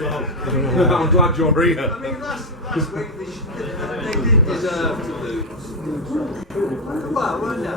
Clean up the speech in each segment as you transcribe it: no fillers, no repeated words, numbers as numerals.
as well. I'm glad you're here. I mean, last week they did deserve to lose. Well, weren't they?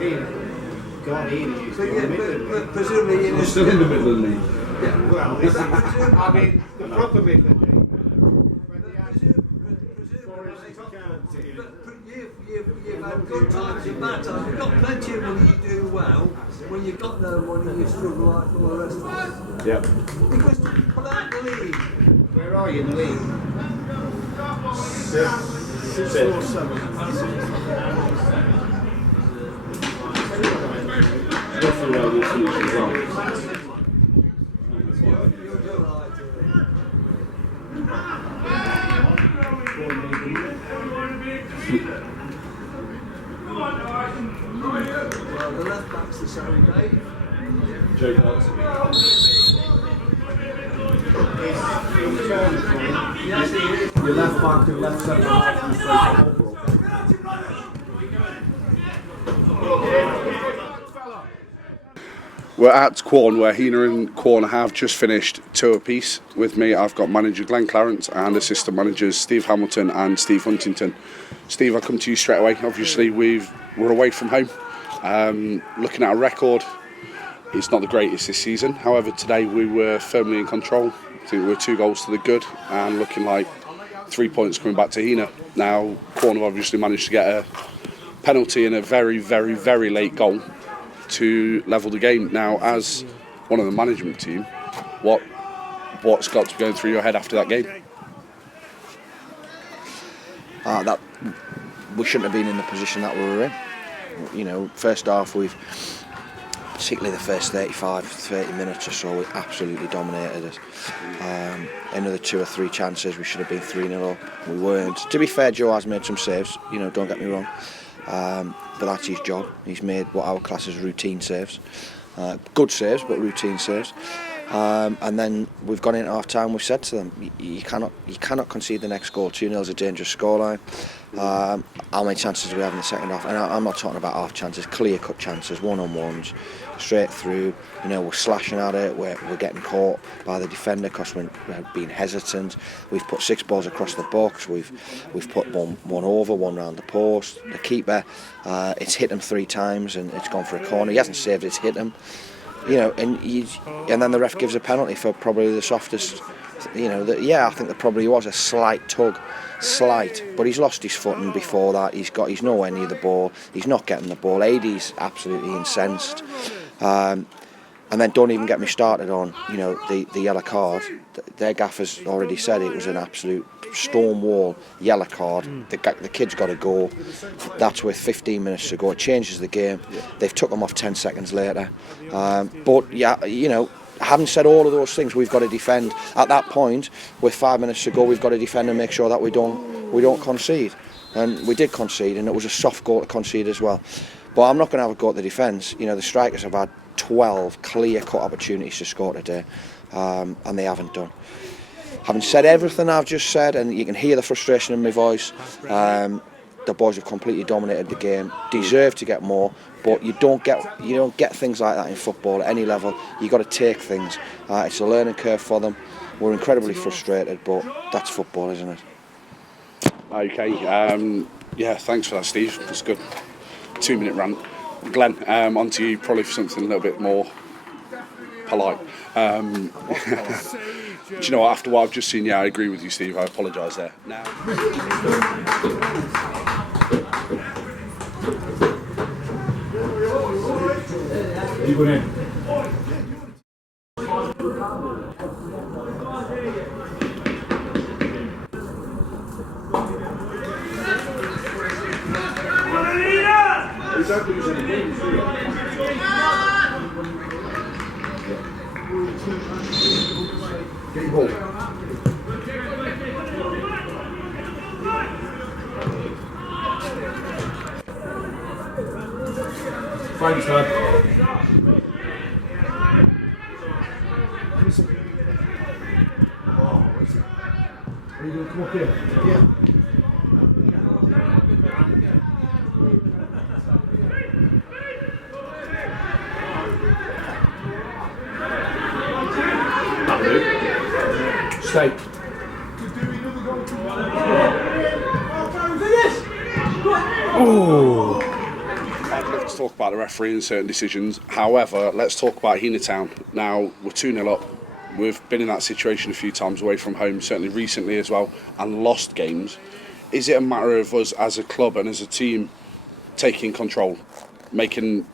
Heanor. Go on, Heanor. But presumably We're still in the Midland League. Yeah, Well, this is, I mean, the proper Midland League. You've had good times and bad times. You've got plenty of money, you do well. When you've got no money, you struggle like all the rest of us. Yeah. Because to pull out the league. Where are you in the league? Sixth or seventh. Roughly where we'll finish as well. You'll do alright. Well, the left back's the same, Dave. Jake Hart. Yes, he is. Your left back and left centre half and straight forward. We're at Quorn, where Heanor and Quorn have just finished 2 apiece. With me, I've got manager Glenn Clarence and assistant managers Steve Hamilton and Steve Huntington. Steve, I'll come to you straight away. Obviously, we're away from home. Looking at a record, it's not the greatest this season. However, today we were firmly in control. I think we were 2 goals to the good and looking like 3 points coming back to Heanor. Now, Quorn have obviously managed to get a penalty and a very, very, very late goal to level the game. Now, as one of the management team, what's got to be going through your head after that game? That we shouldn't have been in the position that we were in. You know, first half we've, particularly the first 30 minutes or so, we absolutely dominated us. Another 2 or 3 chances, we should have been 3-0 up. We weren't. To be fair, Joe has made some saves, you know, don't get me wrong. But that's his job. He's made what our class is routine saves. Good saves, but routine saves. And then we've gone into half time, we've said to them, you cannot concede the next goal. 2-0 is a dangerous scoreline. How many chances do we have in the second half? And I'm not talking about half chances, clear cut chances, one-on-ones, straight through. You know, we're slashing at it, we're getting caught by the defender because we're being hesitant. We've put 6 balls across the box, we've put one over, one round the post. The keeper, it's hit him 3 times and it's gone for a corner. He hasn't saved it, it's hit him. You know, and then the ref gives a penalty for probably the softest. You know, I think there probably was a slight tug, but he's lost his footing before that. He's nowhere near the ball. He's not getting the ball. AD's absolutely incensed. And then don't even get me started on, you know, the yellow card. Their gaffer's already said it was an absolute stonewall yellow card. The kid's got to go. That's with 15 minutes to go. It changes the game. They've took him off 10 seconds later. But yeah, you know, having said all of those things, we've got to defend. At that point, with 5 minutes to go, we've got to defend and make sure that we don't concede. And we did concede, and it was a soft goal to concede as well. But I'm not going to have a go at the defence. You know, the strikers have had 12 clear-cut opportunities to score today, and they haven't done. Having said everything I've just said, and you can hear the frustration in my voice, the boys have completely dominated the game, deserve to get more, but you don't get things like that in football at any level. You've got to take things. It's a learning curve for them. We're incredibly frustrated, but that's football, isn't it? Okay, yeah, thanks for that, Steve. That's good. 2-minute rant. Glenn, on to you, probably for something a little bit more polite. Do you know what, after what I've just seen, yeah, I agree with you, Steve. I apologise there. Now. You go in. Get ball. Thanks, man. Oh, is it? Are you going to come up here? Yeah. That'll do. mistake. Oh. Let's talk about the referee and certain decisions. However, let's talk about Heanor Town. Now, we're 2-0 up. We've been in that situation a few times away from home, certainly recently as well, and lost games. Is it a matter of us as a club and as a team taking control, making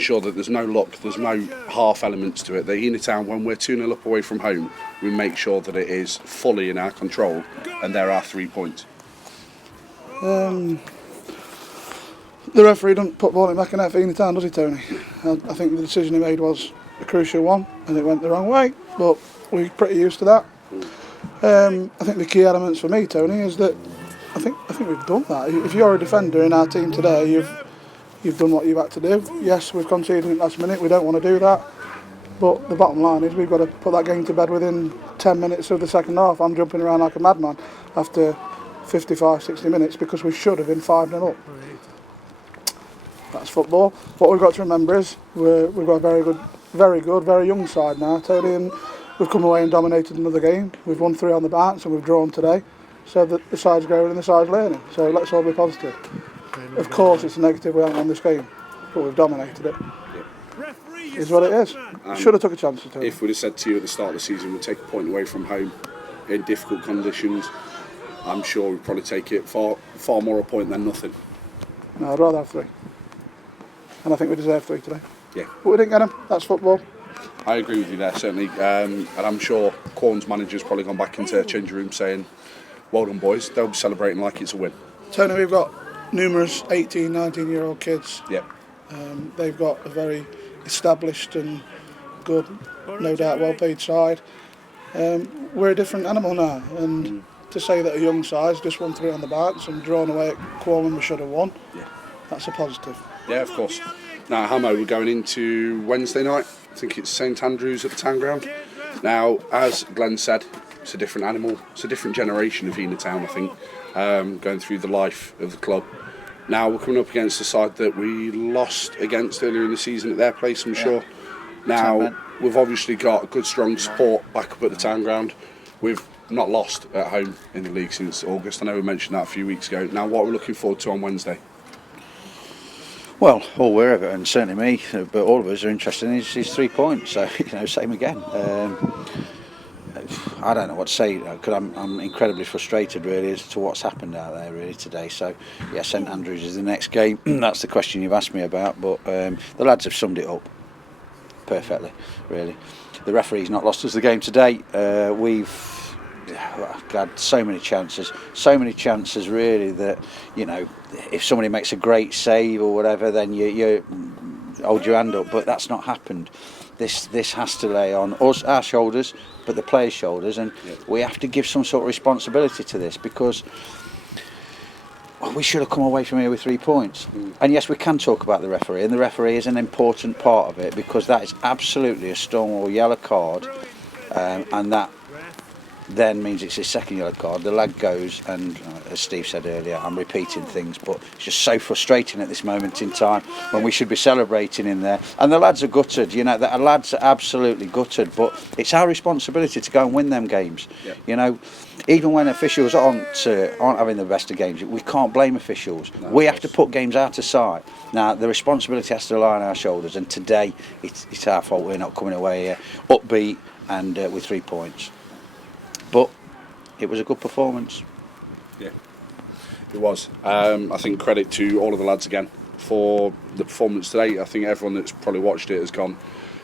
sure that there's no luck, there's no half elements to it? That Heanor Town, when we're 2-0 up away from home, we make sure that it is fully in our control and there are 3 points. The referee doesn't put ball in back in net for Heanor Town, does he, Tony? I think the decision he made was a crucial one, and it went the wrong way, but we're pretty used to that. I think the key elements for me, Tony, is that I think we've done that. If you're a defender in our team today, you've done what you've had to do. Yes, we've conceded in the last minute, we don't want to do that, but the bottom line is we've got to put that game to bed within 10 minutes of the second half. I'm jumping around like a madman after 55, 60 minutes because we should have been 5-0 up. That's football. What we've got to remember is we've got a very good, very young side now, Tony, and we've come away and dominated another game. We've won 3 on the bounce and we've drawn today, so that the side's growing and the side's learning. So let's all be positive. Of course, it's a negative we haven't won this game, but we've dominated it. Is what it is. Should have took a chance. Tony. If we'd have said to you at the start of the season we'd take a point away from home in difficult conditions, I'm sure we'd probably take it far more a point than nothing. No, I'd rather have 3. And I think we deserve 3 today. Yeah. But we didn't get them. That's football. I agree with you there, certainly. And I'm sure Quorn's manager's probably gone back into the changing room saying, well done, boys. They'll be celebrating like it's a win. Tony, we've got numerous 18, 19-year-old kids. Yeah. They've got a very established and good, no doubt well-paid side. We're a different animal now. And to say that a young side's just won 3 on the bounce and drawn away at Quorn when we should have won, that's a positive. Yeah, of course. Now, Hamo, we're going into Wednesday night. I think it's St Andrews at the Town Ground. Now, as Glenn said, it's a different animal. It's a different generation of Heanor Town, I think, going through the life of the club. Now, we're coming up against a side that we lost against earlier in the season at their place, I'm sure. Now, we've obviously got good, strong support back up at the Town Ground. We've not lost at home in the league since August. I know we mentioned that a few weeks ago. Now, what we're looking forward to on Wednesday? Well, all we're ever, and certainly me, but all of us are interested in is 3 points. So, same again. I don't know what to say because I'm incredibly frustrated really as to what's happened out there really today. So, yeah, St Andrews is the next game. That's the question you've asked me about. But the lads have summed it up perfectly, really. The referee's not lost us the game today. We've had so many chances really that, if somebody makes a great save or whatever, then you hold your hand up, but that's not happened. This has to lay on us, our shoulders, but the players' shoulders, and we have to give some sort of responsibility to this because we should have come away from here with 3 points. And yes, we can talk about the referee, and the referee is an important part of it because that is absolutely a Stonewall yellow card, and that then means it's his second yellow card. The lad goes, and as Steve said earlier, I'm repeating things, but it's just so frustrating at this moment in time when we should be celebrating in there. And the lads are gutted, the lads are absolutely gutted, but it's our responsibility to go and win them games. Even when officials aren't having the best of games, we can't blame officials. We have to put games out of sight. Now, the responsibility has to lie on our shoulders, and today it's our fault we're not coming away here upbeat and with 3 points. But it was a good performance. Yeah, it was. I think credit to all of the lads again for the performance today. I think everyone that's probably watched it has gone,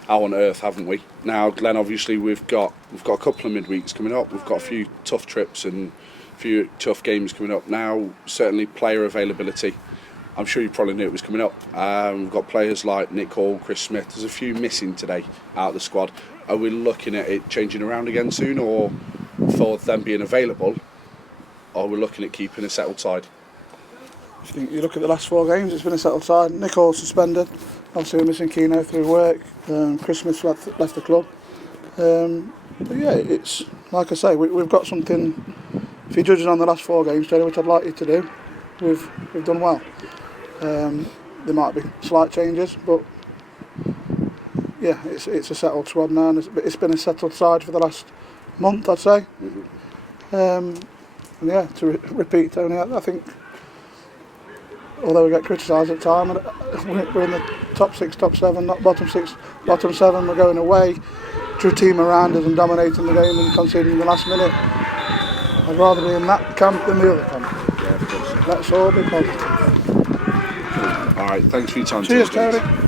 how on earth haven't we? Now, Glenn, obviously we've got a couple of midweeks coming up. We've got a few tough trips and a few tough games coming up. Now, certainly player availability. I'm sure you probably knew it was coming up. We've got players like Nick Hall, Chris Smith. There's a few missing today out of the squad. Are we looking at it changing around again soon, or for them being available, or we're looking at keeping a settled side? I think you look at the last 4 games, it's been a settled side. Nick Hall suspended, obviously we're missing Heanor through work. Chris Smith left the club. But yeah, it's like I say, we've got something. If you're judging on the last 4 games, Tony, which I'd like you to do, we've done well. There might be slight changes, but yeah, it's a settled squad now, and it's been a settled side for the last month, I'd say. And yeah, to repeat, Tony, I think, although we get criticised at the time, we're in the top 6, top 7, not bottom 6, bottom 7. We're going away to a team around us and dominating the game and conceding in the last minute. I'd rather be in that camp than the other camp. Yeah, of course. Let's all be positive. All right, thanks for your time. Cheers, guys. Tony.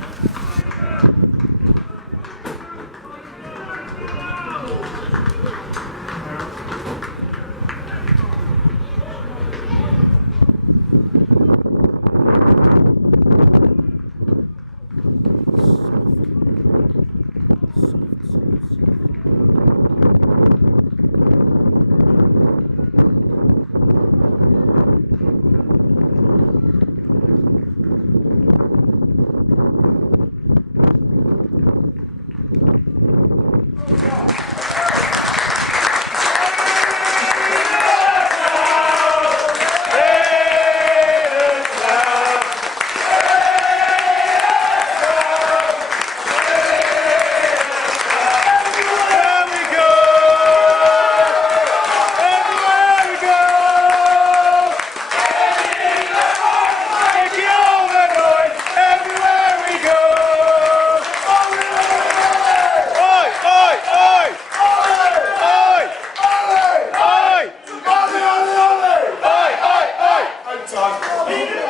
Time.